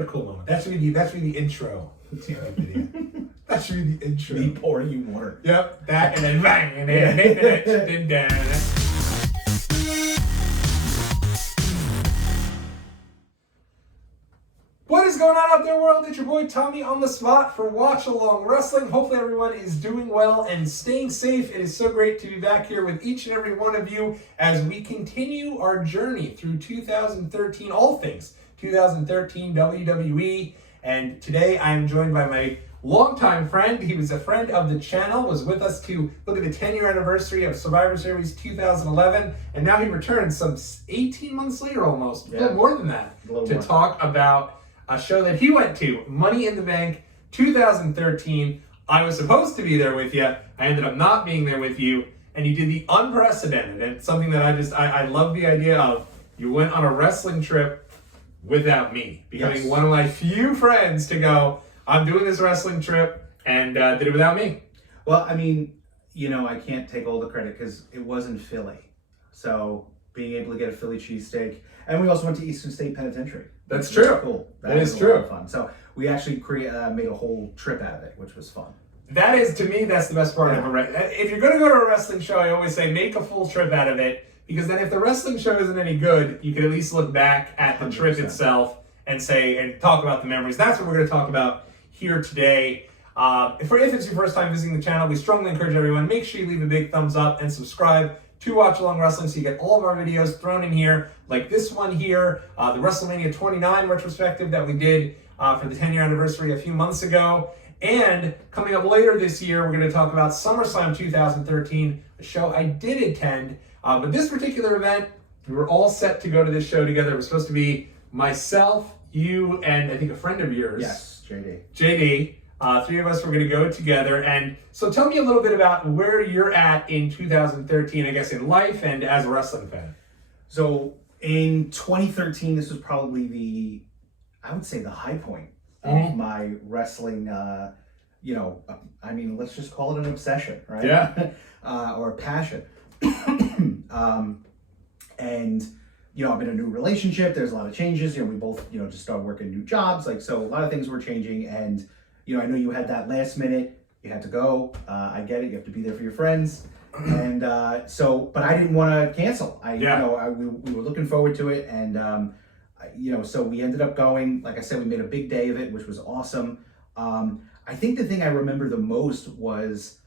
What a cool moment. That should be the intro to the video. That should be the intro. Me pouring you water. Yep, that and then bang, and then down. What is going on out there, world? It's your boy Tommy on the spot for Watch Along Wrestling. Hopefully everyone is doing well and staying safe. It is so great to be back here with each and every one of you as we continue our journey through 2013, all things 2013 WWE. And today I am joined by my longtime friend. He was a friend of the channel, was with us to look at the 10-year anniversary of Survivor Series 2011, and now he returns some 18 months later almost, a little more than that, to talk about a show that he went to, Money in the Bank 2013. I was supposed to be there with you. I ended up not being there with you, and you did the unprecedented, and it's something that I love the idea of. You went on a wrestling trip without me, becoming one of my few friends to go, I'm doing this wrestling trip, and did it without me. Well, I mean, you know, I can't take all the credit because it was in Philly. So being able to get a Philly cheesesteak, and we also went to Eastern State Penitentiary. That's true. Cool. That is true. A lot of fun. So we actually made a whole trip out of it, which was fun. That is, to me, that's the best part of if you're going to go to a wrestling show, I always say make a full trip out of it, because then if the wrestling show isn't any good, you can at least look back at the 100%. Trip itself and say, and talk about the memories. That's what we're going to talk about here today. If it's your first time visiting the channel, we strongly encourage everyone, make sure you leave a big thumbs up and subscribe to Watch Along Wrestling so you get all of our videos thrown in here, like this one here, the WrestleMania 29 retrospective that we did for the 10-year anniversary a few months ago. And coming up later this year, we're going to talk about SummerSlam 2013, a show I did attend. But this particular event, we were all set to go to this show together. It was supposed to be myself, you, and I think a friend of yours. Yes, JD. JD. Three of us were going to go together. And so tell me a little bit about where you're at in 2013, I guess, in life and as a wrestling fan. So in 2013, this was probably I would say the high point of my wrestling, I mean, let's just call it an obsession, right? Yeah. Or a passion. And, you know, I'm in a new relationship. There's a lot of changes. You know, we both, just started working new jobs. So a lot of things were changing. And, I know you had that last minute. You had to go. I get it. You have to be there for your friends. And but I didn't want to cancel. We were looking forward to it. And, so we ended up going. Like I said, we made a big day of it, which was awesome. I think the thing I remember the most was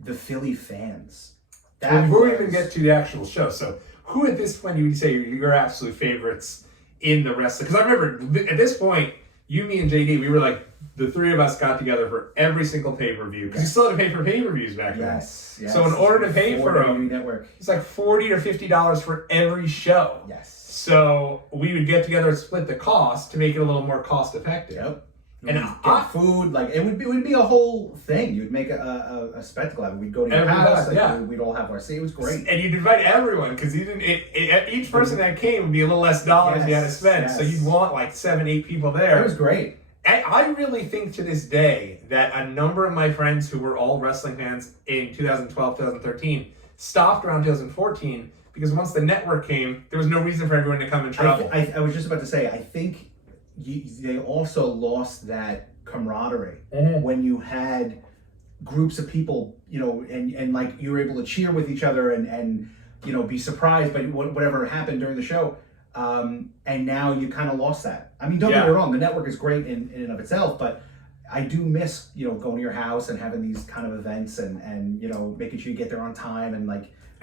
the Philly fans. Before we even get to the actual show, so who at this point you would say your absolute favorites in the wrestling? Because I remember at this point, you, me, and JD, we were like, the three of us got together for every single pay-per-view. Because you still had to pay for pay-per-views back then. Yes. So in order to pay for them, network. it's like $40 or $50 for every show. Yes. So we would get together and split the cost to make it a little more cost-effective. Yep. And get food, it would be a whole thing. You'd make a spectacle out of it. We'd go to your house, we'd all have our seat. It was great. And you'd invite everyone, because each person that came would be a little less dollars you had to spend. Yes. So you'd want like 7, 8 people there. It was great. I really think to this day that a number of my friends who were all wrestling fans in 2012, 2013 stopped around 2014, because once the network came, there was no reason for everyone to come and travel. I was just about to say, I think they also lost that camaraderie when you had groups of people, and like you were able to cheer with each other and be surprised by whatever happened during the show. And now you kind of lost that. I mean, don't get me wrong, the network is great in and of itself, but I do miss, going to your house and having these kind of events and making sure you get there on time and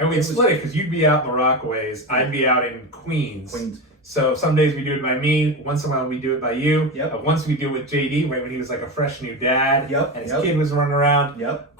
we'd split it, because you'd be out in the Rockaways, I'd be out in Queens. So some days we do it by me, once in a while we do it by you. Yep. Once we do it with JD, when he was like a fresh new dad, and his kid was running around. Yep.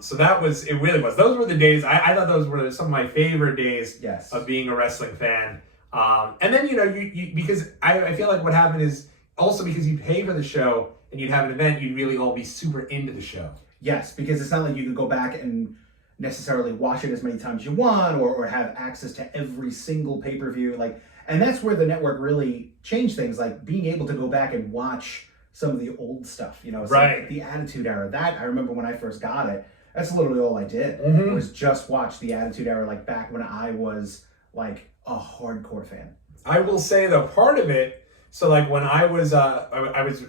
So it really was. Those were the days, I thought those were some of my favorite days of being a wrestling fan. And then, you because I feel like what happened is also because you pay for the show and you'd have an event, you'd really all be super into the show. Yes, because it's not like you could go back and necessarily watch it as many times as you want or have access to every single pay-per-view. And that's where the network really changed things, like being able to go back and watch some of the old stuff, right. The Attitude Era. That, I remember when I first got it, that's literally all I did, was just watch the Attitude Era, back when I was, a hardcore fan. I will say, though, part of it, So like when I was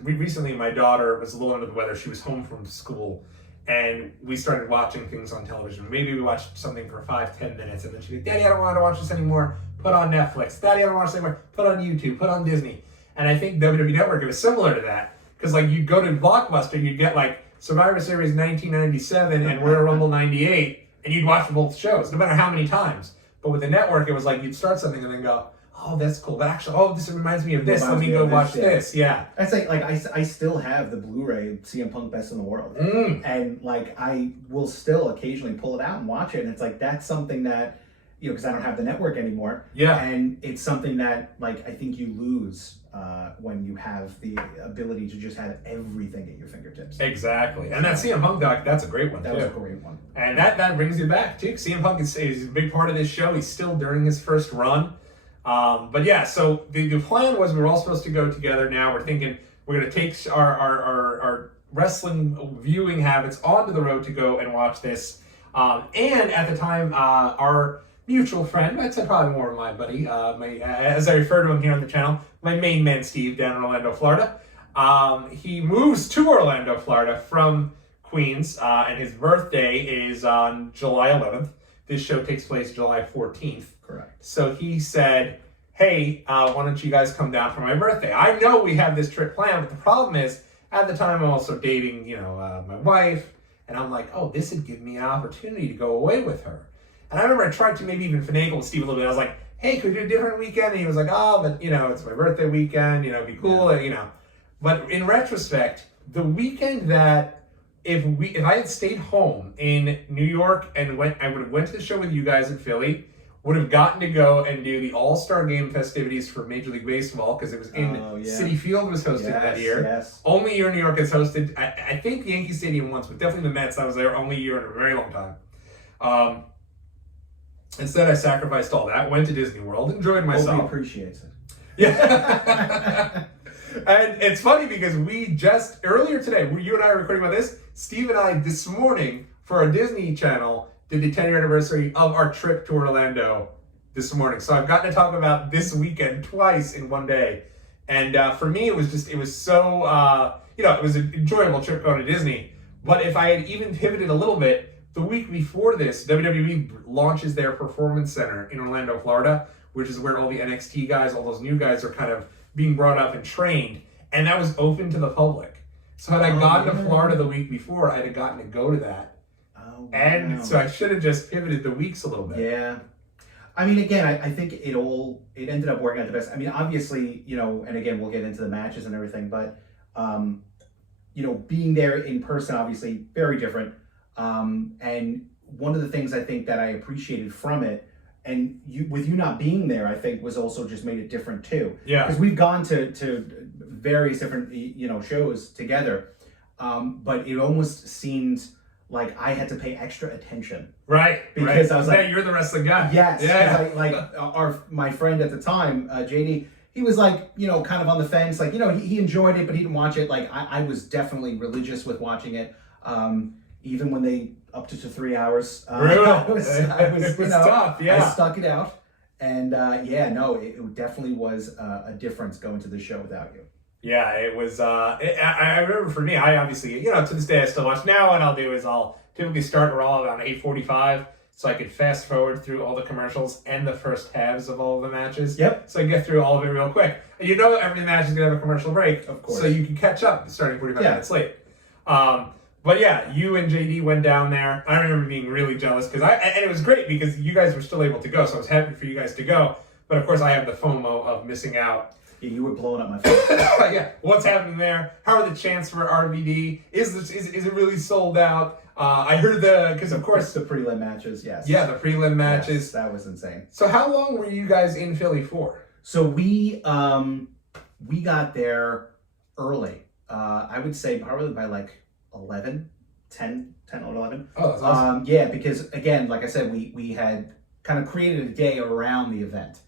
recently, my daughter was a little under the weather. She was home from school, and we started watching things on television. Maybe we watched something for 5-10 minutes, and then she'd be, Daddy, I don't want to watch this anymore. Put on Netflix. Daddy, I don't want to watch this anymore. Put on YouTube. Put on Disney. And I think WWE Network, it was similar to that, because like you'd go to Blockbuster, you'd get like Survivor Series 1997 and Royal Rumble 98, and you'd watch both shows, no matter how many times. But with the network, it was like you'd start something and then go, oh, that's cool. But actually, oh, this reminds me of this. Let me go watch this. Yeah. I'd say, like, I still have the Blu-ray CM Punk Best in the World. And, like, I will still occasionally pull it out and watch it. And it's like, that's something that, you know, because I don't have the network anymore. Yeah. And it's something that, like, I think you lose when you have the ability to just have everything at your fingertips. Exactly. And that CM Punk doc, that's a great one, That was a great one. And that brings you back, too. CM Punk is a big part of this show. He's still during his first run. But yeah, so the plan was we were all supposed to go together. Now we're thinking we're going to take our wrestling viewing habits onto the road to go and watch this. And at the time, our mutual friend, I'd say probably more of my buddy, as I refer to him here on the channel, my main man Steve down in Orlando, Florida. He moves to Orlando, Florida from Queens, and his birthday is on July 11th. This show takes place July 14th. Correct. So he said, hey, why don't you guys come down for my birthday? I know we have this trip planned, but the problem is, at the time I'm also dating, my wife, and I'm like, oh, this would give me an opportunity to go away with her. And I remember I tried to maybe even finagle with Steve a little bit. I was like, hey, could we do a different weekend? And he was like, oh, but, it's my birthday weekend, it'd be cool, But in retrospect, the weekend that if I had stayed home in New York and I would have went to the show with you guys in Philly, would have gotten to go and do the All-Star Game festivities for Major League Baseball, because it was in Citi Field was hosted that year. Yes. Only year New York has hosted, I think the Yankee Stadium once, but definitely the Mets. I was there only year in a very long time. Instead, I sacrificed all that, went to Disney World, enjoyed myself. Nobody appreciates it. Yeah. And it's funny because we just, earlier today, you and I are recording about this, Steve and I this morning for our Disney channel did the 10-year anniversary of our trip to Orlando this morning. So I've gotten to talk about this weekend twice in one day. And for me, it was so, it was an enjoyable trip going to Disney. But if I had even pivoted a little bit, the week before this, WWE launches their Performance Center in Orlando, Florida, which is where all the NXT guys, all those new guys are kind of being brought up and trained. And that was open to the public. So had I gotten to Florida the week before, I'd have gotten to go to that. Oh, wow. And so I should have just pivoted the weeks a little bit. Yeah. I mean, again, I think it ended up working out the best. I mean, obviously, and again, we'll get into the matches and everything, but, being there in person, obviously, very different. And one of the things I think that I appreciated from it, and with you not being there, I think was also just made it different too. Yeah. Because we've gone to various different, shows together, but it almost seemed like I had to pay extra attention. Right. Because I was like, you're the wrestling guy. Yes. Yeah. My friend at the time, JD, he was like, kind of on the fence. Like, he enjoyed it, but he didn't watch it. Like, I was definitely religious with watching it. Even when they upped it to 3 hours. Really? I was tough, yeah. I stuck it out. And it definitely was a difference going to the show without you. Yeah, it was, I remember for me, I obviously, to this day I still watch. Now what I'll do is I'll typically start Raw around 8:45, so I could fast forward through all the commercials and the first halves of all of the matches. Yep. So I get through all of it real quick. And every match is going to have a commercial break. Of course. So you can catch up starting 45 minutes late. But yeah, you and JD went down there. I remember being really jealous and it was great because you guys were still able to go, so I was happy for you guys to go. But of course I have the FOMO of missing out. Yeah, you were blowing up my phone. Yeah, what's happening there? How are the chants for RVD? Is it really sold out? I heard because of course the prelim matches, yes. Yeah, the prelim matches. Yes, that was insane. So how long were you guys in Philly for? So we got there early. I would say probably by like 10 or 11. Oh, that's awesome. Yeah, because again, like I said, we had kind of created a day around the event.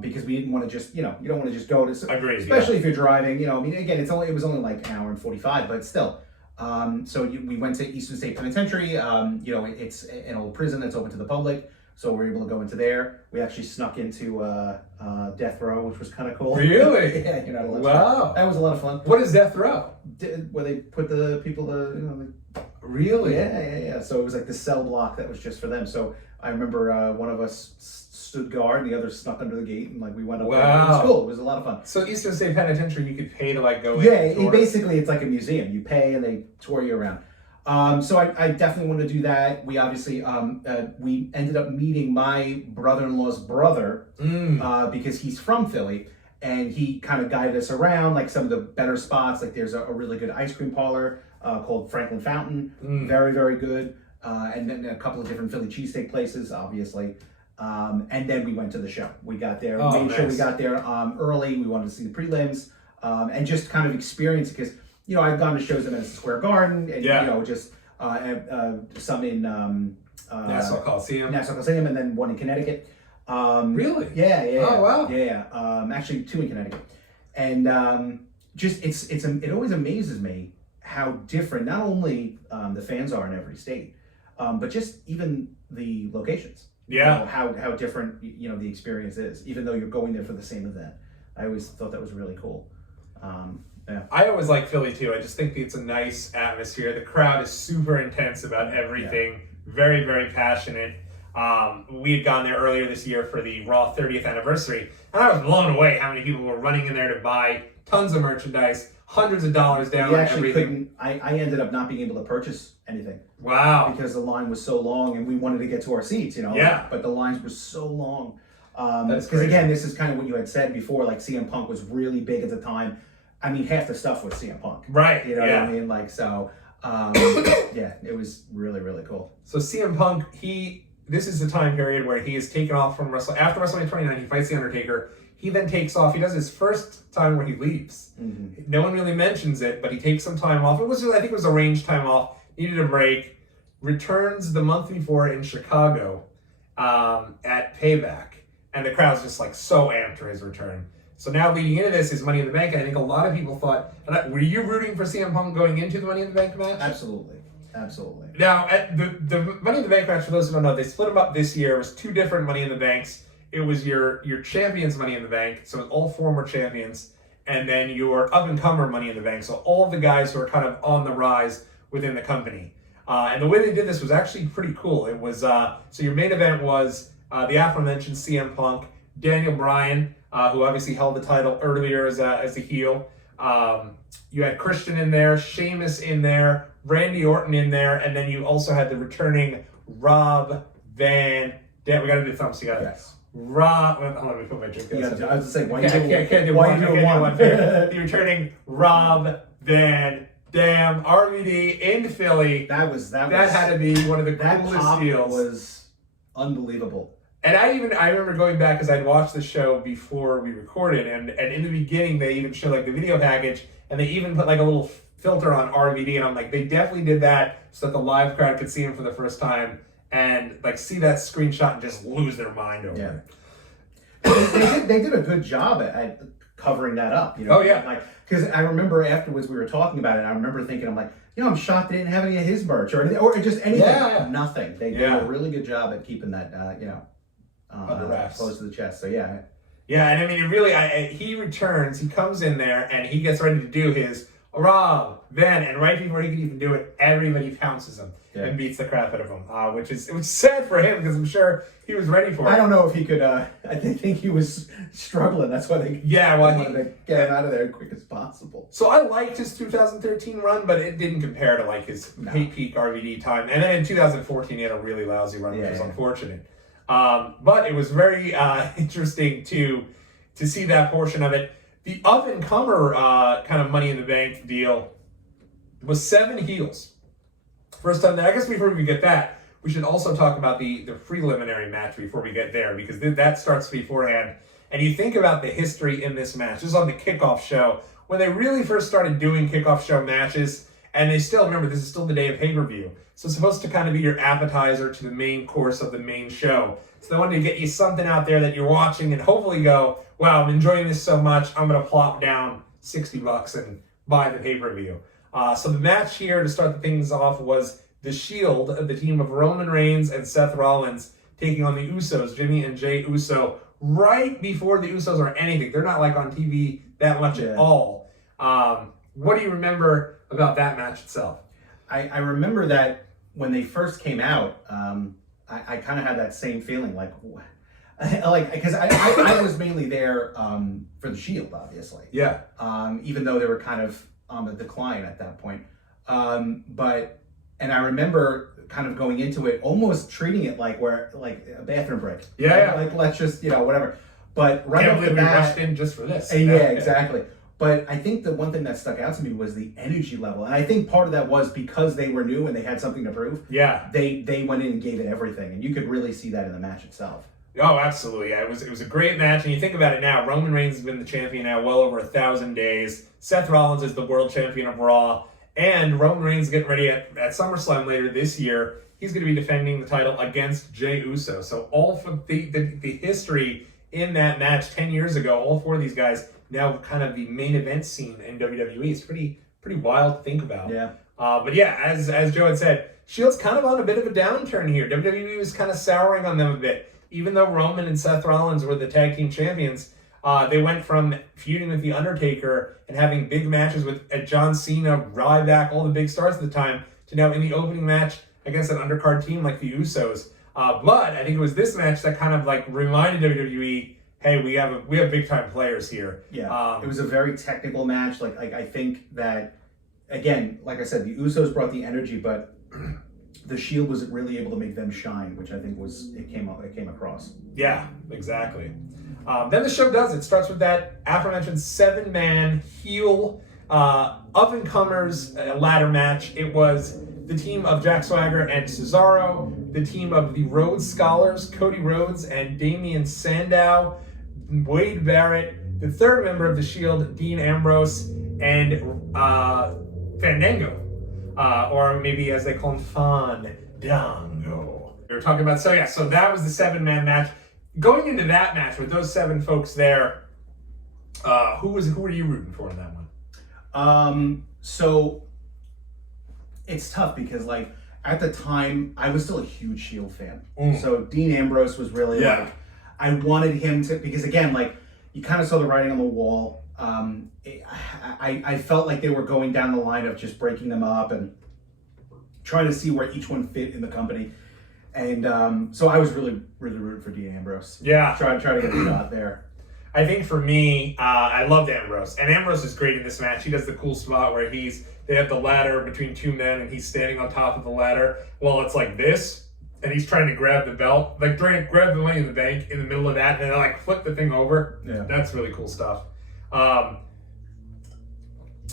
Because we didn't want to just, you don't want to just go to, Agreed, especially if you're driving, I mean, again, it was only like an hour and 45, but still. So we went to Eastern State Penitentiary. It's an old prison that's open to the public. So we were able to go into there. We actually snuck into Death Row, which was kind of cool. Really? Yeah, you're not allowed to. Wow. That was a lot of fun. What is Death Row? Where they put the people, Really? Yeah. So it was like the cell block that was just for them. So I remember one of us stood guard, and the other snuck under the gate, and like we went up there. It was cool. It was a lot of fun. So Eastern State Penitentiary, you could pay to like go in. Yeah, basically it's like a museum. You pay and they tour you around. So I definitely wanted to do that. We obviously we ended up meeting my brother-in-law's brother because he's from Philly, and he kind of guided us around like some of the better spots. Like there's a really good ice cream parlor called Franklin Fountain, very, very good. And then a couple of different Philly cheesesteak places, obviously. And then we went to the show. We got there, made sure we got there early. We wanted to see the prelims and just kind of experience it because, you know, I've gone to shows in Madison Square Garden and, you know, just some in Nassau Coliseum, and then one in Connecticut. Really? Yeah. Oh, wow. Yeah. Actually, two in Connecticut. And just it always amazes me how different not only the fans are in every state, but just even the locations. Yeah. You know, how different, you know, the experience is, even though you're going there for the same event. I always thought that was really cool. Yeah. I always like Philly too. I just think it's a nice atmosphere. The crowd is super intense about everything. Yeah. Very, very passionate. We had gone there earlier this year for the Raw 30th anniversary, and I was blown away how many people were running in there to buy tons of merchandise, hundreds of dollars down on everything. I ended up not being able to purchase anything. Wow. Because the line was so long, and we wanted to get to our seats, you know. Yeah. But the lines were so long. Because again, this is kind of what you had said before. Like CM Punk was really big at the time. I mean, half the stuff was CM Punk. Right. You know what I mean? Like so. Yeah, it was really, really cool. So CM Punk, this is the time period where he is taken off from wrestling. After WrestleMania 29, he fights The Undertaker. He then takes off. He does his first time where he leaves. Mm-hmm. No one really mentions it, but he takes some time off. I think it was arranged time off. Needed a break. Returns the month before in Chicago at Payback. And the crowd's just like so amped for his return. So now leading into this is Money in the Bank. And I think a lot of people thought, were you rooting for CM Punk going into the Money in the Bank match? Absolutely. Now, at the Money in the Bank match, for those who don't know, they split them up this year. It was two different Money in the Banks. It was your champions Money in the Bank, so all former champions, and then your up-and-comer Money in the Bank, so all of the guys who are kind of on the rise within the company. And the way they did this was actually pretty cool. It was, so your main event was the aforementioned CM Punk, Daniel Bryan, who obviously held the title earlier as a heel. You had Christian in there, Sheamus in there, Randy Orton in there, and then you also had the returning Rob Van Dam. We got to do thumbs together. Yes. Let me put my drink down. I was going to say, why can't do one. The returning Rob Van Dam, RVD in Philly. That had to be one of the coolest deals. That was unbelievable. And I remember going back because I'd watched the show before we recorded, and in the beginning they even showed like the video package, and they even put like a little filter on RVD, and I'm like, they definitely did that so that the live crowd could see him for the first time and like see that screenshot and just lose their mind over it. They did a good job at covering that up, you know. Oh yeah. Like, because I remember afterwards we were talking about it, and I rember thinking, I'm like, you know, I'm shocked they didn't have any of his merch or anything, or just anything. Yeah. Nothing. They did a really good job at keeping that, under wraps, close to the chest. So yeah. Yeah, and I mean, it really, he returns, he comes in there, and he gets ready to do his Rob, Van, and right before he can even do it, everybody pounces him and beats the crap out of him, which is sad for him because I'm sure he was ready for it. I don't know if he could. I think he was struggling. That's why they wanted to get him out of there as quick as possible. So I liked his 2013 run, but it didn't compare to like his peak RVD time. And then in 2014, he had a really lousy run, which was unfortunate. But it was very interesting to see that portion of it. The up-and-comer kind of Money in the Bank deal was 7 heels. First time, I guess before we get that, we should also talk about the preliminary match before we get there, because that starts beforehand. And you think about the history in this match. This is on the kickoff show, when they really first started doing kickoff show matches, and they still, remember, this is still the day of pay-per-view. So it's supposed to kind of be your appetizer to the main course of the main show. So they wanted to get you something out there that you're watching and hopefully go, wow, I'm enjoying this so much, I'm going to plop down $60 and buy the pay-per-view. So the match here to start the things off was The Shield, the team of Roman Reigns and Seth Rollins, taking on the Usos, Jimmy and Jay Uso, right before the Usos are anything. They're not like on TV that much at all. What do you remember about that match itself? I remember that when they first came out, I kind of had that same feeling, like because I was mainly there for the Shield, obviously. Yeah. Even though they were kind of on the decline at that point, and I remember kind of going into it, almost treating it like a bathroom break. Yeah. Like let's just whatever. But right off the we bat, rushed in just for this. Yeah, exactly. But I think the one thing that stuck out to me was the energy level. And I think part of that was because they were new and they had something to prove. Yeah. They went in and gave it everything. And you could really see that in the match itself. Oh, absolutely. Yeah, it was a great match. And you think about it now, Roman Reigns has been the champion now well over 1,000 days. Seth Rollins is the world champion of Raw. And Roman Reigns getting ready at SummerSlam later this year. He's going to be defending the title against Jey Uso. So all for the history in that match 10 years ago, all four of these guys now kind of the main event scene in WWE. It's pretty wild to think about. Yeah. But yeah, as Joe had said, Shield's kind of on a bit of a downturn here. WWE was kind of souring on them a bit. Even though Roman and Seth Rollins were the tag team champions, they went from feuding with The Undertaker and having big matches with John Cena, Ryback, all the big stars at the time, to now in the opening match against an undercard team like the Usos. But I think it was this match that kind of like reminded WWE, hey, we have big time players here. Yeah, it was a very technical match. Like I think that, again, like I said, the Usos brought the energy, but the Shield wasn't really able to make them shine, which I think it came across. Yeah, exactly. Then the show does. It starts with that aforementioned 7-man heel up-and-comers ladder match. It was the team of Jack Swagger and Cesaro, the team of the Rhodes Scholars, Cody Rhodes and Damian Sandow, Wade Barrett, the third member of the Shield, Dean Ambrose, and Fandango, or maybe as they call him, Fandango. We were talking about, so that was the 7-man match. Going into that match with those 7 folks there, who were you rooting for in that one? So it's tough because like at the time I was still a huge Shield fan. So Dean Ambrose was really like, I wanted him to, because again, like you kind of saw the writing on the wall. I felt like they were going down the line of just breaking them up and trying to see where each one fit in the company. And so I was really rooting for Dean Ambrose. Yeah. Try to get a shot there. I think for me, I loved Ambrose. And Ambrose is great in this match. He does the cool spot where they have the ladder between 2 men and he's standing on top of the ladder. Well, it's like this, and he's trying to grab the belt, like grab the Money in the Bank in the middle of that, and then like flip the thing over. Yeah. That's really cool stuff.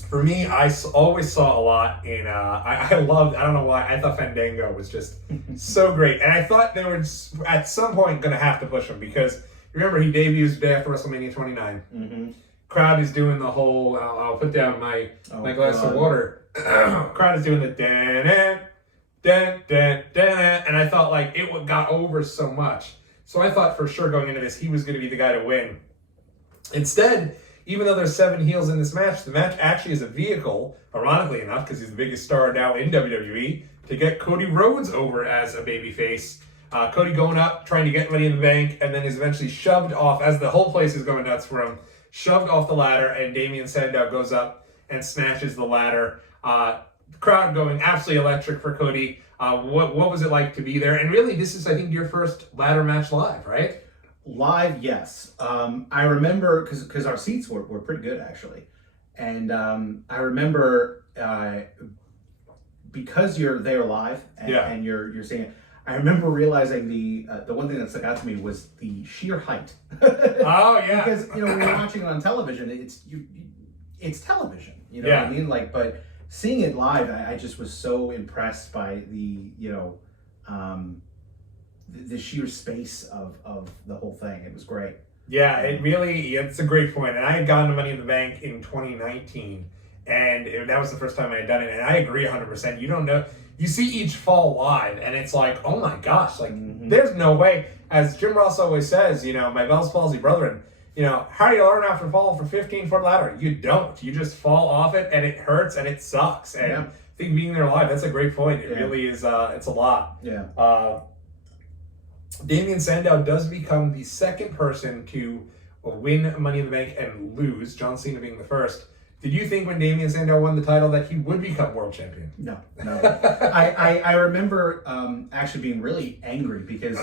For me, I always saw a lot in, I don't know why, I thought Fandango was just so great. And I thought they were at some point going to have to push him because, remember, he debuts the day after WrestleMania 29. Mm-hmm. Crowd is doing the whole, I'll put down my glass of water. Crowd is doing the dan dan dan dan, and I thought like it got over so much. So I thought for sure going into this, he was going to be the guy to win. Instead, even though there's 7 heels in this match, the match actually is a vehicle, ironically enough, because he's the biggest star now in WWE, to get Cody Rhodes over as a babyface. Cody going up, trying to get Money in the Bank, and then is eventually shoved off, as the whole place is going nuts for him, shoved off the ladder, and Damian Sandow goes up and smashes the ladder. The crowd going absolutely electric for Cody. What was it like to be there? And really, this is, I think, your first ladder match live, right? Live, yes. I remember because our seats were pretty good actually, and I remember because you're there live and you're seeing it. I remember realizing the one thing that stuck out to me was the sheer height. Oh yeah, because when you're watching it on television, it's television. You know what I mean? Like, but seeing it live, I just was so impressed by the sheer space of the whole thing. It was great. Yeah, it's a great point. And I had gone to Money in the Bank in 2019, and that was the first time I had done it. And I agree 100%. You don't know. You see each fall live, and it's like, oh my gosh, like there's no way. As Jim Ross always says, my Bell's palsy brethren, how do you learn after falling from 15-foot ladder? You don't. You just fall off it, and it hurts, and it sucks. And I think being there live, that's a great point. It really is. It's a lot. Yeah. Damien Sandow does become the second person to win Money in the Bank and lose, John Cena being the first. Did you think when Damien Sandow won the title that he would become world champion? No. I remember actually being really angry because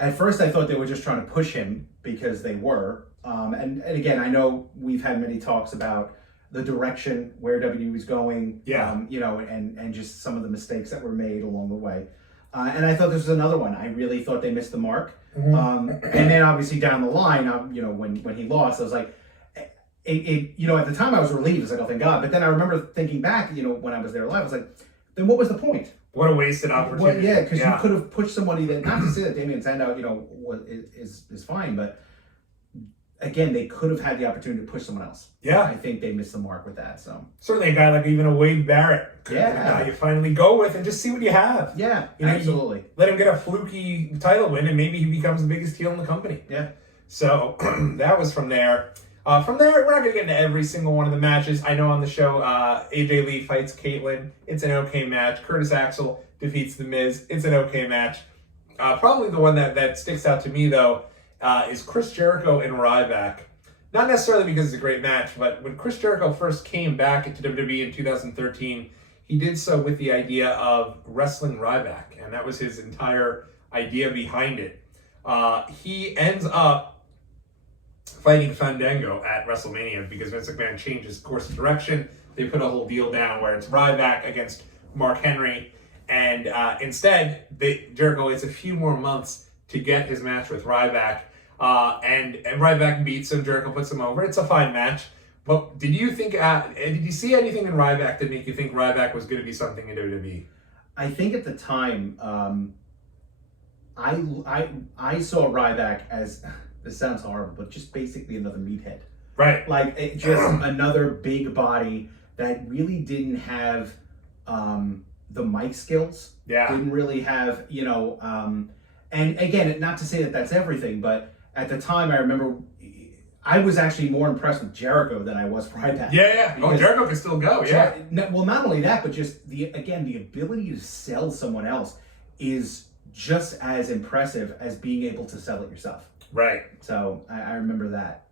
at first I thought they were just trying to push him because they were. And again, I know we've had many talks about the direction where WWE is going, and just some of the mistakes that were made along the way. And I thought this was another one. I really thought they missed the mark. And then obviously down the line, when he lost, I was like, at the time I was relieved. I was like, oh, thank God. But then I remember thinking back, when I was there live, I was like, then what was the point? What a wasted opportunity. Because you could have pushed somebody that, not to say that Damien Sandow, is fine, but again, they could have had the opportunity to push someone else. Yeah. I think they missed the mark with that. So certainly a guy like even a Wade Barrett. Yeah. You finally go with and just see what you have. Yeah, absolutely. Let him get a fluky title win and maybe he becomes the biggest heel in the company. Yeah. So that was from there. From there, we're not going to get into every single one of the matches. I know on the show, AJ Lee fights Caitlyn. It's an okay match. Curtis Axel defeats The Miz. It's an okay match. Probably the one that sticks out to me, though, is Chris Jericho and Ryback. Not necessarily because it's a great match, but when Chris Jericho first came back into WWE in 2013, he did so with the idea of wrestling Ryback, and that was his entire idea behind it. He ends up fighting Fandango at WrestleMania because Vince McMahon changed his course of direction. They put a whole deal down where it's Ryback against Mark Henry, and instead, Jericho waits a few more months to get his match with Ryback, and Ryback beats him. Jericho puts him over. It's a fine match. But did you see anything in Ryback that made you think Ryback was going to be something in WWE? I think at the time, I saw Ryback as, this sounds horrible, but just basically another meathead. Right. Like just another big body that really didn't have the mic skills. Yeah. Didn't really have, and again, not to say that that's everything, but at the time I remember I was actually more impressed with Jericho than I was Ryback. Yeah. Oh, Jericho can still go, yeah. Well, not only that, but just the ability to sell someone else is just as impressive as being able to sell it yourself. Right. So I remember that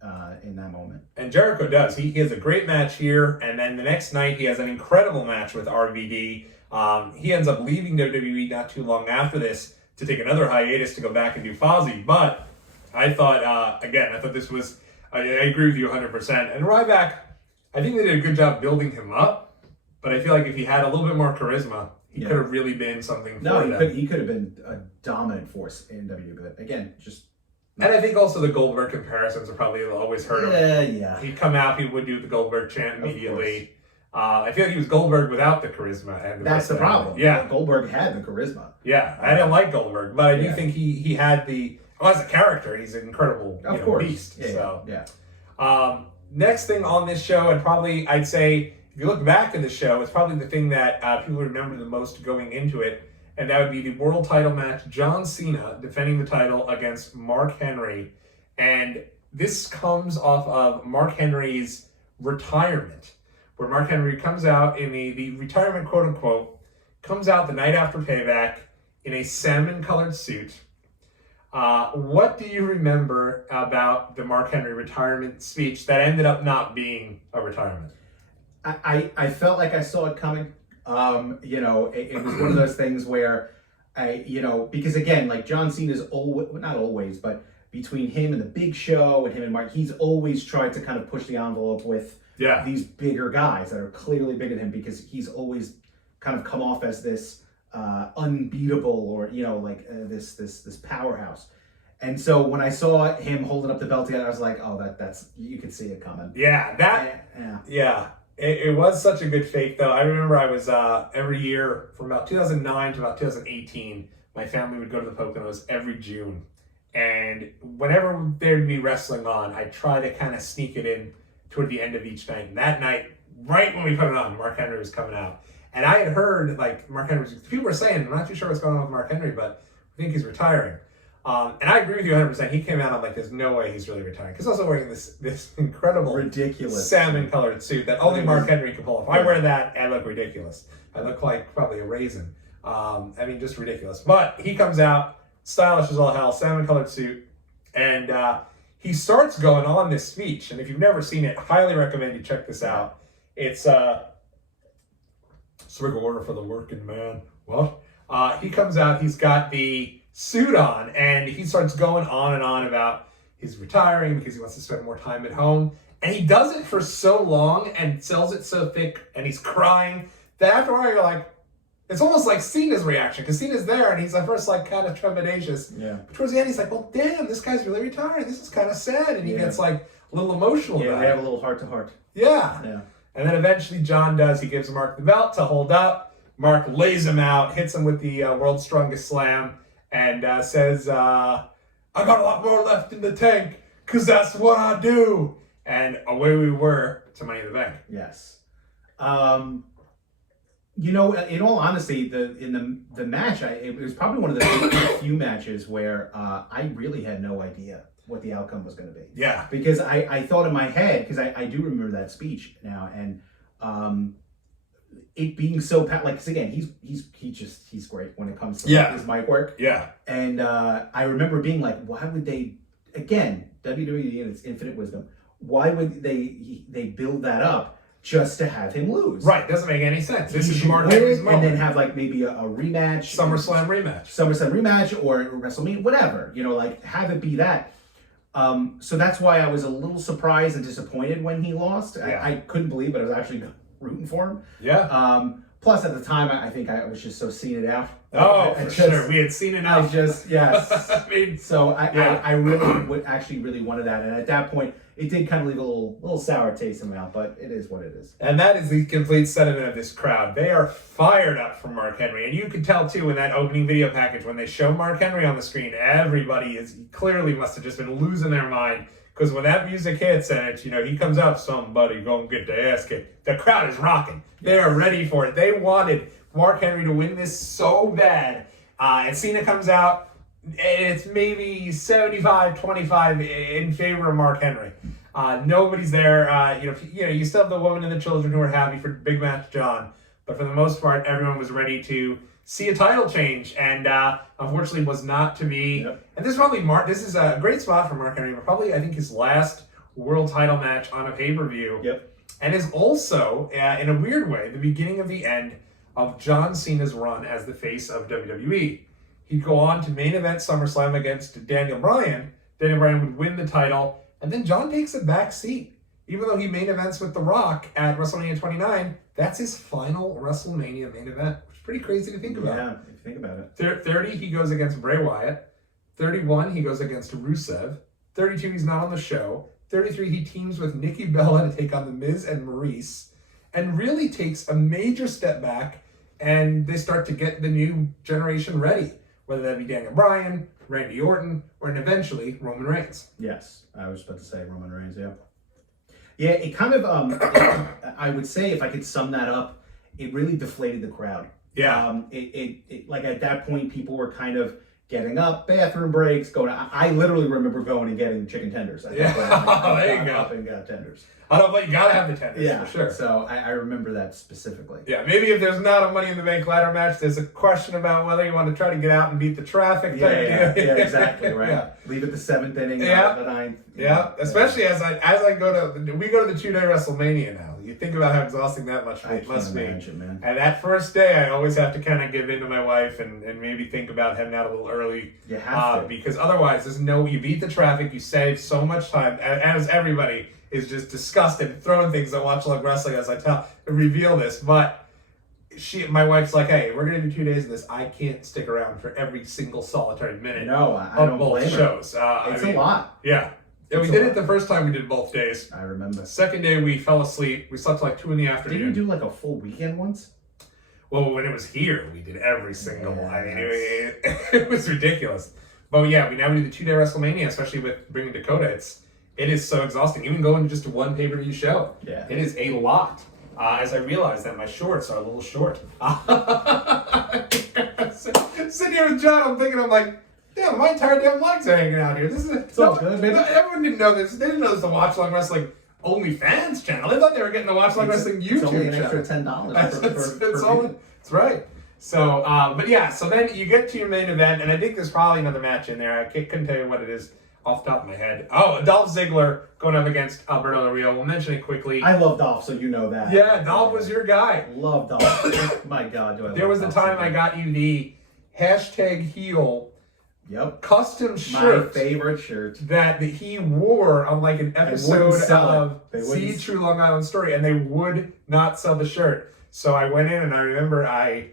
in that moment. And Jericho does. He has a great match here, and then the next night he has an incredible match with RVD. He ends up leaving WWE not too long after this to take another hiatus to go back and do Fozzy. But I thought, this was, I agree with you 100%. And Ryback, I think they did a good job building him up, but I feel like if he had a little bit more charisma, he could have really been something. He could have been a dominant force in WWE. But again, just. And I think also the Goldberg comparisons are probably always hurt him. Yeah. He'd come out, he would do the Goldberg chant immediately. I feel like he was Goldberg without the charisma. And that's the problem. Yeah. Goldberg had the charisma. Yeah, I didn't like Goldberg, but I do think he had the, as a character, he's an incredible beast. Next thing on this show, and probably I'd say, if you look back at the show, it's probably the thing that people remember the most going into it, and that would be the world title match, John Cena defending the title against Mark Henry. And this comes off of Mark Henry's retirement, where Mark Henry comes out in the retirement, quote-unquote, comes out the night after Payback in a salmon-colored suit. What do you remember about the Mark Henry retirement speech that ended up not being a retirement? I felt like I saw it coming. It was one of those things where because again, like John Cena's always, not always, but between him and the Big Show and him and Mark, he's always tried to kind of push the envelope with these bigger guys that are clearly bigger than him, because he's always kind of come off as this unbeatable or this powerhouse. And so when I saw him holding up the belt together, I was like, oh, that's you could see it coming. It was such a good fake, though. I remember I was every year from about 2009 to about 2018, my family would go to the Poconos every June. And whenever there'd be wrestling on, I'd try to kind of sneak it in toward the end of each night. And that night, right when we put it on, Mark Henry was coming out. And I had heard, Mark Henry, people were saying, I'm not too sure what's going on with Mark Henry, but I think he's retiring. And I agree with you 100%. He came out, I'm like, there's no way he's really retiring. Because also wearing this incredible, ridiculous salmon-colored suit that only Mark Henry can pull off. If I wear that, I look ridiculous. I look like probably a raisin. Just ridiculous. But he comes out, stylish as all hell, salmon-colored suit, and he starts going on this speech. And if you've never seen it, highly recommend you check this out. It's civic order for the working man. What? He comes out, he's got the suit on, and he starts going on and on about he's retiring because he wants to spend more time at home. And he does it for so long and sells it so thick, and he's crying, that after a while you're like, it's almost like Cena's reaction, because Cena's there, and he's at first like kind of trepidatious. Yeah. But towards the end, he's like, well, damn, this guy's really retiring. This is kind of sad. And he gets like a little emotional Yeah, about we it. have a little heart-to-heart. Yeah. Yeah. And then eventually John does. He gives Mark the belt to hold up. Mark lays him out, hits him with the world's strongest slam, and says, I got a lot more left in the tank, because that's what I do. And away we were to Money in the Bank. Yes. You know, in all honesty, the match, it was probably one of the few matches where I really had no idea what the outcome was going to be. Yeah. Because I thought in my head, because I do remember that speech now, and it being so like, cause again, he's great when it comes to his mic work. Yeah. And I remember being like, why would they, again, WWE and its infinite wisdom, why would they build that up just to have him lose? Right, doesn't make any sense. This is should Mark win Henry's and moment. then have like maybe a rematch. SummerSlam rematch. Or WrestleMania, whatever. You know, like have it be that. So that's why I was a little surprised and disappointed when he lost. Yeah. I couldn't believe it. I was actually rooting for him. Yeah. Plus, at the time, I think I was just so seen it out. Oh, for sure. We had seen enough. Yes. I mean, so I really wanted that. And at that point, it did kind of leave a little sour taste in my mouth, but it is what it is. And that is the complete sentiment of this crowd. They are fired up for Mark Henry. And you could tell, too, in that opening video package, when they show Mark Henry on the screen, everybody clearly must have just been losing their mind. Because when that music hits and it's, he comes out, somebody gonna get the ass kicked. The crowd is rocking. They are ready for it. They wanted Mark Henry to win this so bad. And Cena comes out, and it's maybe 75-25 in favor of Mark Henry. Nobody's there. You still have the woman and the children who are happy for Big Match John. But for the most part, everyone was ready to see a title change, and unfortunately was not to be. Yep. And this is a great spot for Mark Henry, but probably I think his last world title match on a pay-per-view. Yep. And is also, in a weird way, the beginning of the end of John Cena's run as the face of WWE. He'd go on to main event SummerSlam against Daniel Bryan. Daniel Bryan would win the title, and then John takes a back seat. Even though he main events with The Rock at WrestleMania 29, that's his final WrestleMania main event. Pretty crazy to think about. Yeah, if you think about it. 30, he goes against Bray Wyatt. 31, he goes against Rusev. 32, he's not on the show. 33, he teams with Nikki Bella to take on The Miz and Maurice. And really takes a major step back, and they start to get the new generation ready. Whether that be Daniel Bryan, Randy Orton, or eventually Roman Reigns. Yes, I was about to say Roman Reigns, yeah. Yeah, it kind of, I would say if I could sum that up, it really deflated the crowd. Yeah. It like at that point, people were kind of getting up, bathroom breaks, going. I literally remember going and getting chicken tenders. Yeah. There you go. Up and got tenders. But you gotta have the tenders, for sure. So I remember that specifically. Yeah, maybe if there's not a Money in the Bank ladder match, there's a question about whether you want to try to get out and beat the traffic. Yeah, exactly, right. Yeah. Leave it the 7th inning, Yeah. the 9th. Yeah, especially as I go to we go to the 2-day WrestleMania now. You think about how exhausting that must be. Imagine, man. And that first day, I always have to kind of give in to my wife and maybe think about heading out a little early. You have to. Because otherwise, you beat the traffic, you save so much time, as everybody is just disgusted throwing things at Watch Along Wrestling as I reveal this. But my wife's like, hey, we're gonna do 2 days of this. I can't stick around for every single solitary minute. No, I of don't both blame shows. It's a lot. Yeah. Yeah, we did it the first time we did both days. I remember. Second day we fell asleep. We slept till like 2 in the afternoon. Did you do like a full weekend once? Well, when it was here, we did every single. Yeah, I mean, it was ridiculous. But yeah, we do the 2-day WrestleMania, especially with bringing Dakota. It is so exhausting. Even going to just one pay-per-view show. Yeah. It is a lot. As I realized that my shorts are a little short. Sitting here with John, I'm like, damn, my entire damn legs are hanging out here. It's all good, baby. Everyone didn't know this. They didn't know this was the Watch Along Wrestling OnlyFans channel. They thought they were getting the Watch Along Wrestling YouTube channel. It's only an channel. extra $10 That's right. So, but yeah, so then you get to your main event, and I think there's probably another match in there. I couldn't tell you what it is off the top of my head. Oh, Dolph Ziggler going up against Alberto Del Rio. We'll mention it quickly. I love Dolph, so you know that. Yeah, Dolph was your guy. Love Dolph. My God, do I love There was Dolph the time Ziggler. I got you the #heel Yep. custom shirt. My favorite shirt. That he wore on like an episode of See True Long Island Story, and they would not sell the shirt. So I went in, and I remember I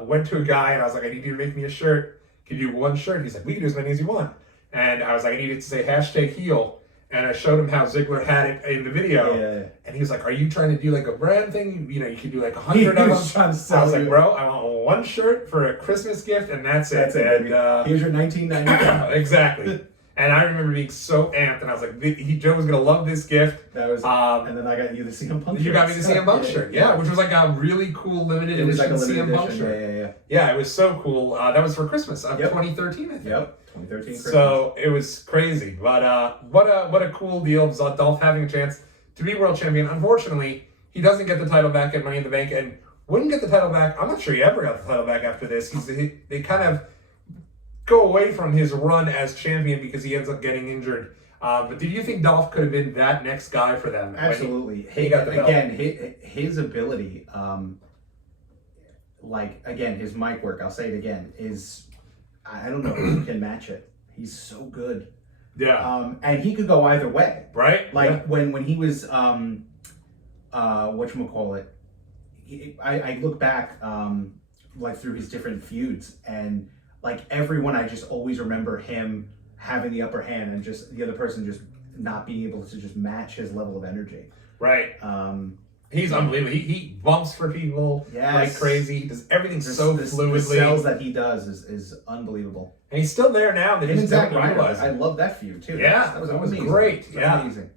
went to a guy, and I was like, I need you to make me a shirt. Can you do one shirt? He's like, we can do as many as you want. And I was like, I need it to say #heel. And I showed him how Ziggler had it in the video. Yeah. And he was like, are you trying to do like a brand thing? You know, you could do like 100 of them. Trying to sell I was like, bro, I want one shirt for a Christmas gift, and that's it. And, here's your 1990. Exactly. And I remember being so amped, and I was like, Joe was going to love this gift. That was, and then I got you the CM Punk shirt. You got me the CM Punk shirt, yeah, which was like a really cool limited edition like CM Punk shirt. Yeah, it was so cool. That was for Christmas of 2013, I think. Yep. 2013 Christmas. So it was crazy, but what a cool deal of Dolph having a chance to be world champion. Unfortunately, he doesn't get the title back at Money in the Bank, and wouldn't get the title back. I'm not sure he ever got the title back after this. They kind of go away from his run as champion because he ends up getting injured. But did you think Dolph could have been that next guy for them? Absolutely. He got the belt? Again, his ability, his mic work, I'll say it again, is, I don't know who can match it. He's so good. Yeah. And he could go either way. Right? Like when he was, whatchamacallit, I look back like through his different feuds, and like everyone, I just always remember him having the upper hand and just the other person just not being able to just match his level of energy. Right. He's unbelievable. He bumps for people like crazy. He does everything so fluidly. The sells that he does is unfortunately. And he's still there now. They just don't realize it. I love that feud too. Yeah, that was great. Amazing.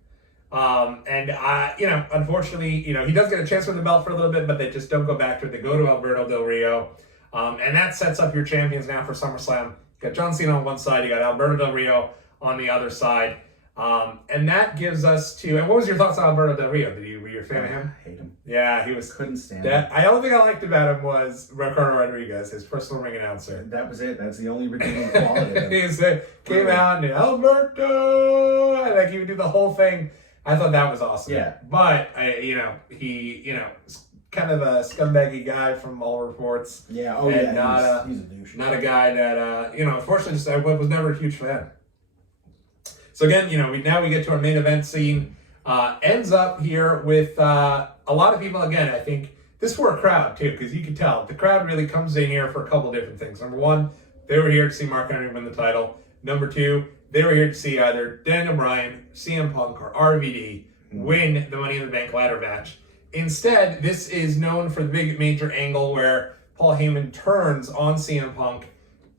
Unfortunately, he does get a chance with the belt for a little bit, but they just don't go back to it. They go to Alberto Del Rio, and that sets up your champions now for SummerSlam. You got John Cena on one side, you got Alberto Del Rio on the other side, and that gives us to. And what was your thoughts on Alberto Del Rio? Were you a fan of him? I hate him. Yeah, he was. Couldn't stand that. him. The only thing I liked about him was Ricardo Rodriguez, his personal ring announcer. That was it. That's the only redeeming quality. He came out and Alberto, and like he would do the whole thing. I thought that was awesome. Yeah. But he kind of a scumbaggy guy from all reports. Yeah. Oh yeah. He's a douche. Not a guy that unfortunately just I was never a huge fan. So again, we get to our main event scene. Ends up here with a lot of people. Again, I think this for a crowd too, because you can tell the crowd really comes in here for a couple different things. Number one, they were here to see Mark Henry win the title. Number two, they were here to see either Daniel Bryan, CM Punk, or RVD win the Money in the Bank ladder match. Instead, this is known for the big major angle where Paul Heyman turns on CM Punk,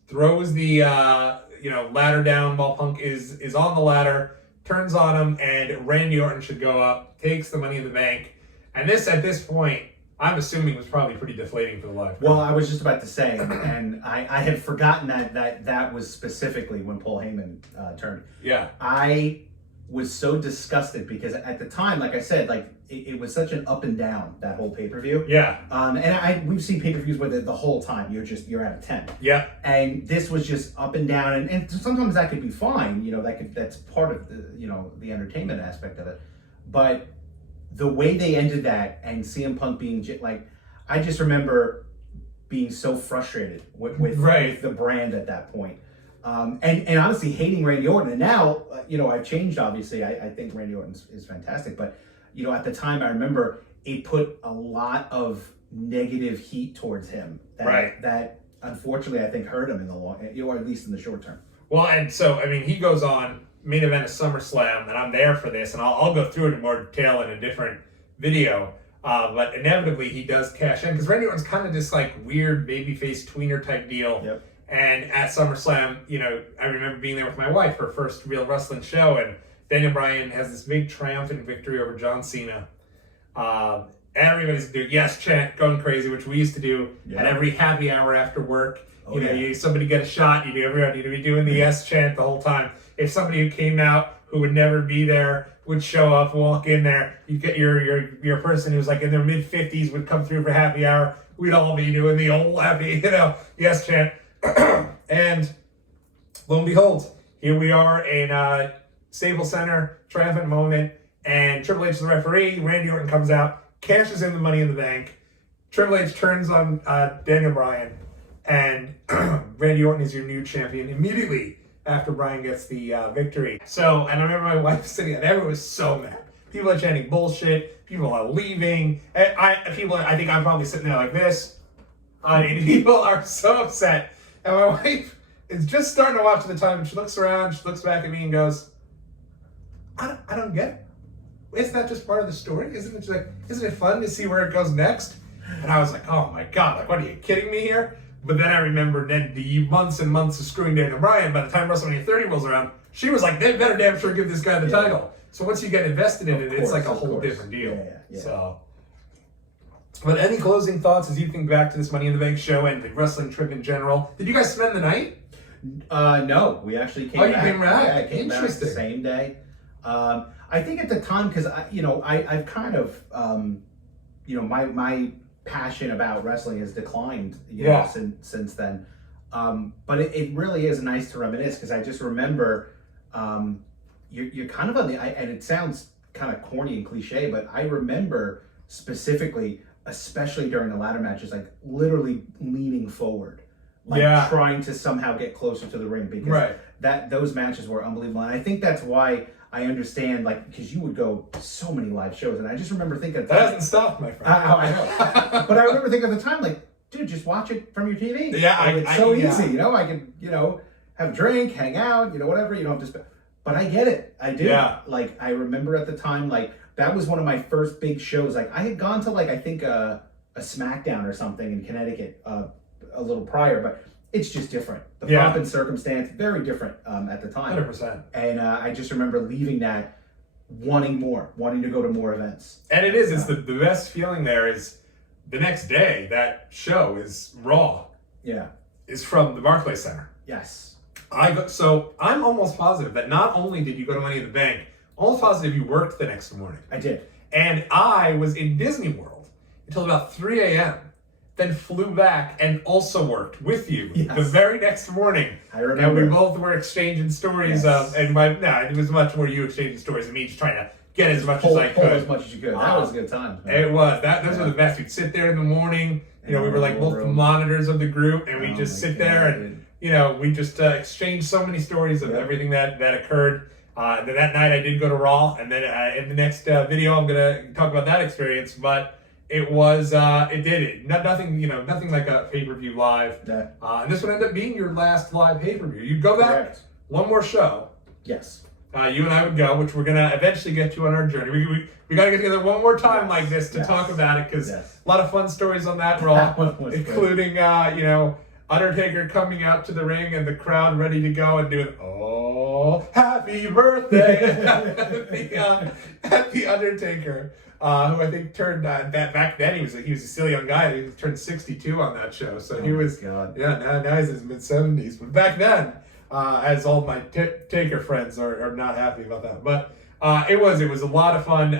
throws the ladder down while Punk is on the ladder, turns on him, and Randy Orton should go up, takes the Money in the Bank. And this, at this point, I'm assuming was probably pretty deflating for the live crowd. Well, I was just about to say, and I had forgotten that was specifically when Paul Heyman turned. Yeah. I was so disgusted because at the time, like I said, like it was such an up and down, that whole pay-per-view. Yeah. And we've seen pay-per-views where the whole time you're out of 10. Yeah. And this was just up and down, and sometimes that could be fine, that's part of the the entertainment aspect of it. But the way they ended that and CM Punk being I just remember being so frustrated with the brand at that point. And honestly hating Randy Orton. And now, I've changed, obviously. I think Randy Orton is fantastic. But, at the time, I remember it put a lot of negative heat towards him. That unfortunately, I think, hurt him in the long, or at least in the short term. Well, and so, he goes on main event of SummerSlam, and I'm there for this, and I'll go through it in more detail in a different video. But inevitably, he does cash in, because Randy Orton's kind of this, weird babyface tweener type deal. Yep. And at SummerSlam, I remember being there with my wife, her first real wrestling show, and Daniel Bryan has this big triumphant victory over John Cena. Everybody's doing yes chant, going crazy, which we used to do at every happy hour after work. Somebody get a shot, everybody would be doing the yes chant the whole time. If somebody who came out who would never be there would show up, walk in there. You get your person who's like in their mid-50s would come through for happy hour. We'd all be doing the old happy, yes chant. And lo and behold, here we are in Staples Center, triumphant moment, and Triple H is the referee. Randy Orton comes out, cashes in the Money in the Bank. Triple H turns on Daniel Bryan, and Randy Orton is your new champion immediately after Bryan gets the victory. So, and I remember my wife sitting there, and everyone was so mad. People are chanting bullshit. People are leaving. I think I'm probably sitting there like this. People are so upset. And my wife is just starting to watch at the time, and she looks around, she looks back at me and goes, I don't get it. Isn't that just part of the story? Isn't it fun to see where it goes next? And I was like, oh my God, like, what, are you kidding me here? But then I remembered then the months and months of screwing Daniel Bryan. By the time WrestleMania 30 rolls around, she was like, they better damn sure give this guy the title. So once you get invested in it, it's like a whole different deal. Yeah. So, but any closing thoughts as you think back to this Money in the Bank show and the wrestling trip in general? Did you guys spend the night? No, we actually came back. You came back? Yeah, I came back the same day. I think at the time, because I've kind of, my passion about wrestling has declined, since then. But it really is nice to reminisce, because I just remember, you're kind of on the, and it sounds kind of corny and cliche, but I remember specifically, especially during the ladder matches, like literally leaning forward, like trying to somehow get closer to the ring, because those matches were unbelievable. And I think that's why I understand, like, because you would go so many live shows, and I just remember thinking that hasn't stopped, my friend. I know, but I remember thinking at the time, like, dude, just watch it from your TV. Yeah, it's so easy. I could, have a drink, hang out, whatever. You don't have to. But I get it. I do. Yeah. Like, I remember at the time, like, that was one of my first big shows. Like, I had gone to, like, I think a SmackDown or something in Connecticut a little prior, but it's just different. The pomp and circumstance, very different at the time. 100%. And I just remember leaving that wanting to go to more events. And it is. It's the best feeling there is the next day, that show is Raw. Yeah. Is from the Barclays Center. Yes. So I'm almost positive that not only did you go to Money in the Bank, almost positive you worked the next morning. I did. And I was in Disney World until about 3 a.m., then flew back and also worked with you the very next morning. I remember. And we both were exchanging stories it was much more you exchanging stories than me just trying to get as much as I could. As much as you could. That was a good time. It was. Those were the best. We'd sit there in the morning. We were like both the monitors of the group, and we just sit there and we just exchanged so many stories of everything that occurred. Then that night I did go to Raw, and then in the next video I'm gonna talk about that experience. But it was nothing like a pay-per-view live. And this would end up being your last live pay-per-view. You'd go back one more show. Yes. You and I would go, which we're gonna eventually get to on our journey. We gotta get together one more time like this to talk about it, because a lot of fun stories on that Raw, including Undertaker coming out to the ring and the crowd ready to go and doing "Oh, happy birthday" at the Undertaker, who I think turned back then he was a still young guy. He turned 62 on that show, so he was now he's in his mid-70s. But back then, as all my Taker friends are not happy about that, but it was a lot of fun.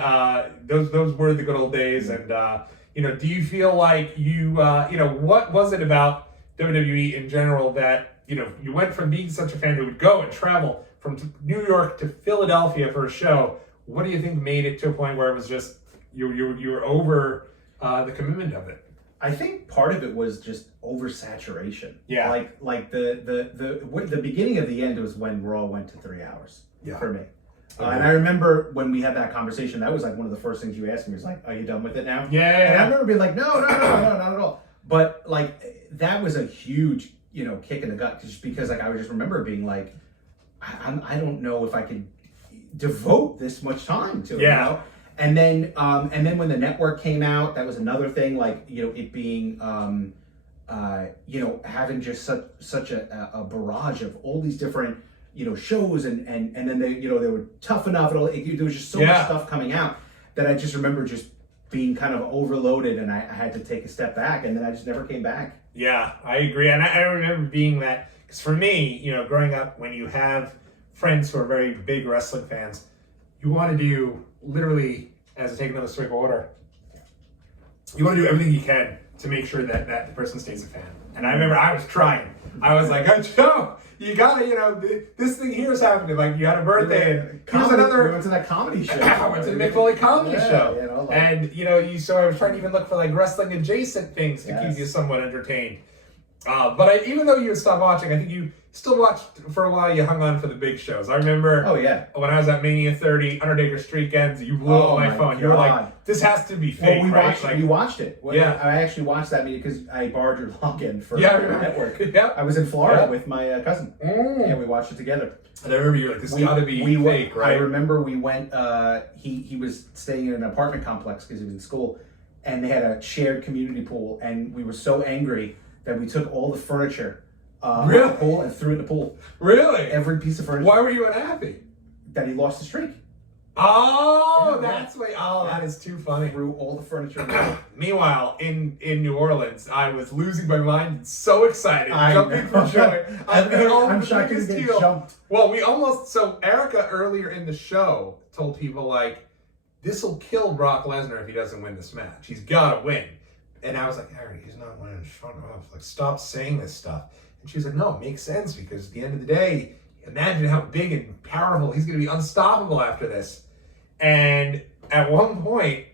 Those were the good old days, and do you feel like what was it about WWE in general that you went from being such a fan who would go and travel from New York to Philadelphia for a show? What do you think made it to a point where it was just you were over the commitment of it? I think part of it was just oversaturation. Yeah. Like the beginning of the end was when Raw went to 3 hours for me. And I remember when we had that conversation, that was like one of the first things you asked me. Was like, "Are you done with it now?" Yeah. And I remember being like, "No, not at all." But like that was a huge, kick in the gut, just because like I would just remember being like, I don't know if I could devote this much time to it. Yeah. And then when the network came out, that was another thing. Like it being having just such a barrage of all these different shows and then they were tough enough. There was just so much stuff coming out that I just remember just being kind of overloaded, and I had to take a step back, and then I just never came back. Yeah, I agree, and I remember being that, because for me, growing up, when you have friends who are very big wrestling fans, you want to do literally, as I take another swig of water, you want to do everything you can to make sure that the person stays a fan. And I remember I was trying. I was like, oh, Joe, you gotta, this thing here is happening. Like, you had a birthday, and here's another. We went to that comedy show. I went to the Mick Foley comedy show. You know, and, so I was trying to even look for, like, wrestling adjacent things to keep you somewhat entertained. But even though you had stopped watching, I think you still watched for a while. You hung on for the big shows. I remember when I was at Mania 30, Undertaker streak ends, you blew up my phone. God. You were like, this has to be fake, we watched it. Yeah. I actually watched that meeting because I borrowed your login for the network. Yeah. I was in Florida with my cousin. Yeah, we watched it together. And I remember you were like, this got to be fake, right? I remember we went, he was staying in an apartment complex because he was in school, and they had a shared community pool, and we were so angry that we took all the furniture out of the pool and threw it in the pool. Really? Every piece of furniture. Why were you unhappy? That he lost the streak. Oh, that's why. Oh, that is too funny. Threw all the furniture. Meanwhile, in New Orleans, I was losing my mind and so excited, jumping know. for joy. I'm shocked you didn't get jumped. Well, so Erica earlier in the show told people, like, this will kill Brock Lesnar if he doesn't win this match. He's got to win. And I was like, Harry, he's not winning. Shut up. Like, stop saying this stuff. And she was like, no, it makes sense because at the end of the day, imagine how big and powerful he's going to be, unstoppable after this. And at one point,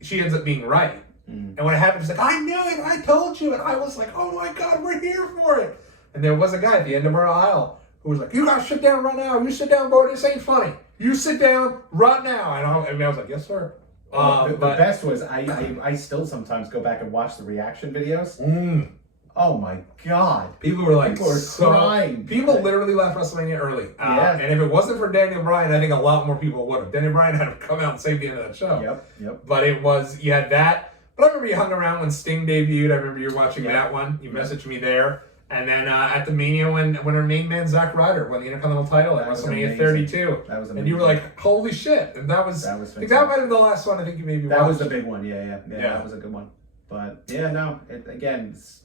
she ends up being right. And when it happened, she's like, I knew it. I told you. And I was like, oh my God, we're here for it. And there was a guy at the end of our aisle who was like, you guys sit down right now. You sit down, boy. This ain't funny. You sit down right now. And I was like, yes, sir. The best was I still sometimes go back and watch the reaction videos. Oh my God! People were like, people are crying. People literally left WrestleMania early. And if it wasn't for Daniel Bryan, I think a lot more people would have. Daniel Bryan had to come out and save the end of that show. Yep. But you had that. But I remember you hung around when Sting debuted. I remember you were watching that one. You messaged me there. And then at the Mania when our main man Zack Ryder won the Intercontinental title at WrestleMania 32. That was amazing. And you were like, holy shit. And that was I think that might have been the last one I think you maybe watched. That was the big one, yeah. That was a good one. But it's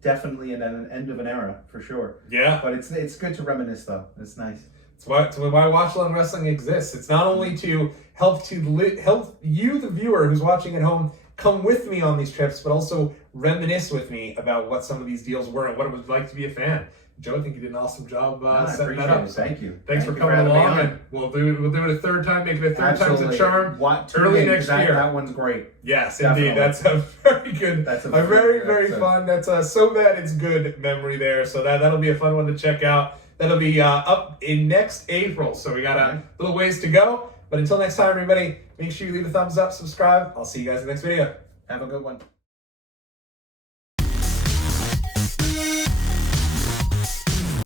definitely an end of an era for sure. Yeah. But it's good to reminisce though. It's nice. It's why Watch Along Wrestling exists. It's not only to help you, the viewer who's watching at home, come with me on these trips, but also reminisce with me about what some of these deals were and what it was like to be a fan. Joe, I think you did an awesome job setting that up. Thank you. Thanks for coming along, and we'll do it a third time. Make it a third time's a charm. Early next year. That one's great. Yes, definitely. Indeed. That's a very good. That's a very fun. That's so bad it's good memory there. So that'll be a fun one to check out. That'll be up in next April. So we got a little ways to go. But until next time, everybody, make sure you leave a thumbs up, subscribe. I'll see you guys in the next video. Have a good one.